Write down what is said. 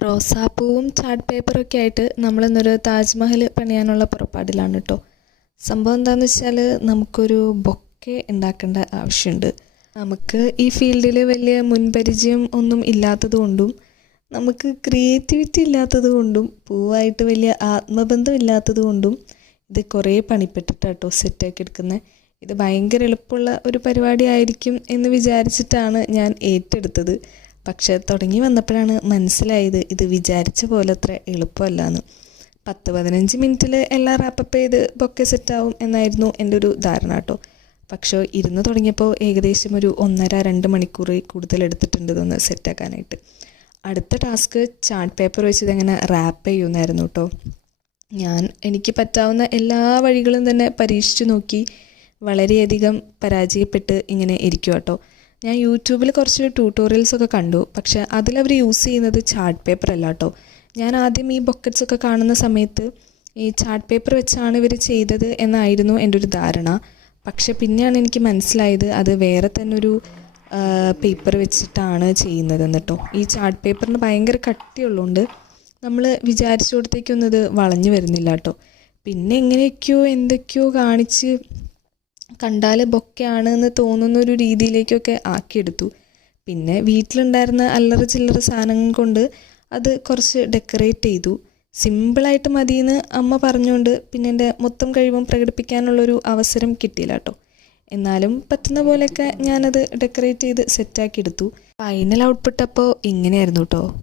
റോസാപ്പൂവും chart പേപ്പറൊക്കെ ആയിട്ട് നമ്മളിന്നൊരു താജ്മഹൽ പണിയാനുള്ള പുറപ്പാടിലാണ് കേട്ടോ. സംഭവം എന്താണെന്ന് വെച്ചാൽ നമുക്കൊരു ബൊക്കെ ഉണ്ടാക്കേണ്ട ആവശ്യമുണ്ട്. നമുക്ക് ഈ ഫീൽഡിൽ വലിയ മുൻപരിചയം ഒന്നും ഇല്ലാത്തത് കൊണ്ടും നമുക്ക് ക്രിയേറ്റിവിറ്റി ഇല്ലാത്തത് കൊണ്ടും പൂവായിട്ട് വലിയ ആത്മബന്ധം ഇല്ലാത്തത് കൊണ്ടും ഇത് കുറേ പണിപ്പെട്ടിട്ടാട്ടോ സെറ്റാക്കി എടുക്കുന്നത്. ഇത് ഭയങ്കര എളുപ്പമുള്ള ഒരു പരിപാടി ആയിരിക്കും എന്ന് വിചാരിച്ചിട്ടാണ് ഞാൻ ഏറ്റെടുത്തത്. പക്ഷെ തുടങ്ങി വന്നപ്പോഴാണ് മനസ്സിലായത് ഇത് വിചാരിച്ച പോലെ അത്ര എളുപ്പമല്ലാന്ന്. 10-15 മിനിറ്റിൽ എല്ലാം റാപ്പപ്പ് ചെയ്ത് ബൊക്കെ സെറ്റാവും എന്നായിരുന്നു എൻ്റെ ഒരു ധാരണ കേട്ടോ. പക്ഷേ ഇരുന്ന് തുടങ്ങിയപ്പോൾ ഏകദേശം ഒരു 1.5-2 മണിക്കൂർ കൂടുതൽ എടുത്തിട്ടുണ്ട് ഇതൊന്ന് സെറ്റാക്കാനായിട്ട്. അടുത്ത ടാസ്ക് ചാർട്ട് പേപ്പർ വെച്ച് ഇതെങ്ങനെ റാപ്പ് ചെയ്യുമെന്നായിരുന്നു കേട്ടോ. എനിക്ക് പറ്റാവുന്ന എല്ലാ വഴികളും തന്നെ പരീക്ഷിച്ചു നോക്കി. വളരെയധികം പരാജയപ്പെട്ട് ഇങ്ങനെ ഇരിക്കുക കേട്ടോ. ഞാൻ യൂട്യൂബിൽ കുറച്ച് ട്യൂട്ടോറിയൽസൊക്കെ കണ്ടു. പക്ഷേ അതിലവർ യൂസ് ചെയ്യുന്നത് ചാർട്ട് പേപ്പർ അല്ല കേട്ടോ. ഞാൻ ആദ്യം ഈ ബൊക്കറ്റ്സൊക്കെ കാണുന്ന സമയത്ത് ഈ ചാർട്ട് പേപ്പർ വെച്ചാണ് ഇവർ ചെയ്തത് എന്നായിരുന്നു എൻ്റെ ഒരു ധാരണ. പക്ഷെ പിന്നെയാണ് എനിക്ക് മനസ്സിലായത് അത് വേറെ തന്നെ ഒരു പേപ്പർ വെച്ചിട്ടാണ് ചെയ്യുന്നതെന്ന് കേട്ടോ. ഈ ചാർട്ട് പേപ്പറിന് ഭയങ്കര കട്ടിയുള്ളതുകൊണ്ട് നമ്മൾ വിചാരിച്ചിടത്തേക്കൊന്നും ഇത് വളഞ്ഞു വരുന്നില്ല കേട്ടോ. പിന്നെ എങ്ങനെയൊക്കെയോ എന്തൊക്കെയോ കാണിച്ച് കണ്ടാൽ ബൊക്കെയാണ് എന്ന് തോന്നുന്ന ഒരു രീതിയിലേക്കൊക്കെ ആക്കിയെടുത്തു. പിന്നെ വീട്ടിലുണ്ടായിരുന്ന അല്ലറ ചില്ലറ സാധനങ്ങൾ കൊണ്ട് അത് കുറച്ച് ഡെക്കറേറ്റ് ചെയ്തു. സിമ്പിളായിട്ട് മതിയെന്ന് അമ്മ പറഞ്ഞുകൊണ്ട് പിന്നെ എൻ്റെ മൊത്തം കഴിവും പ്രകടിപ്പിക്കാനുള്ളൊരു അവസരം കിട്ടിയില്ല കേട്ടോ. എന്നാലും പറ്റുന്ന പോലെയൊക്കെ ഞാനത് ഡെക്കറേറ്റ് ചെയ്ത് സെറ്റാക്കി എടുത്തു. ഫൈനൽ ഔട്ട്പുട്ട് അപ്പോൾ ഇങ്ങനെയായിരുന്നു കേട്ടോ.